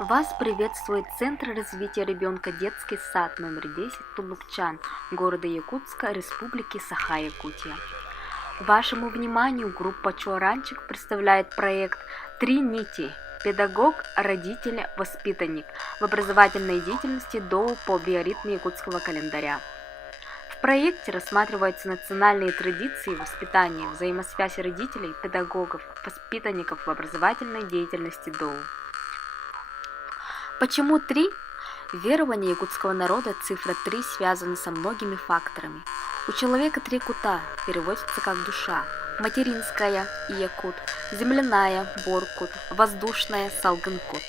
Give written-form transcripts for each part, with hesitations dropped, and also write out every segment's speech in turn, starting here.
Вас приветствует Центр развития ребенка детский сад номер 10 Тулукчан, города Якутска, Республики Саха-Якутия. Вашему вниманию группа Чуаранчик представляет проект «Три нити. Педагог, родитель, воспитанник» в образовательной деятельности ДОУ по биоритме якутского календаря. В проекте рассматриваются национальные традиции воспитания, взаимосвязь родителей, педагогов, воспитанников в образовательной деятельности ДОУ. Почему 3? Верование якутского народа цифра 3 связана со многими факторами. У человека 3 кута, переводится как душа: материнская – якут, земляная – боркут, воздушная – салгынкут.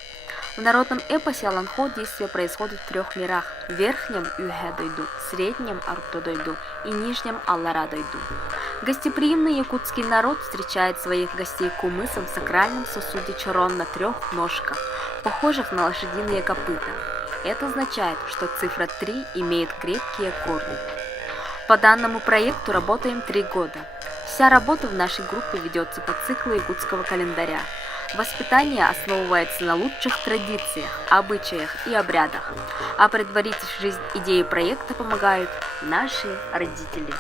В народном эпосе Аланхо действие происходит в 3 мирах – в верхнем – Юхэ-дойду, среднем – Арктодойду и нижнем – Аллара-дойду. Гостеприимный якутский народ встречает своих гостей кумысом в сакральном сосуде чорон на 3 ножках, похожих на лошадиные копыта. Это означает, что цифра 3 имеет крепкие корни. По данному проекту работаем 3 года. Вся работа в нашей группе ведется по циклу якутского календаря. Воспитание основывается на лучших традициях, обычаях и обрядах, а предварить в жизнь идеи проекта помогают наши родители.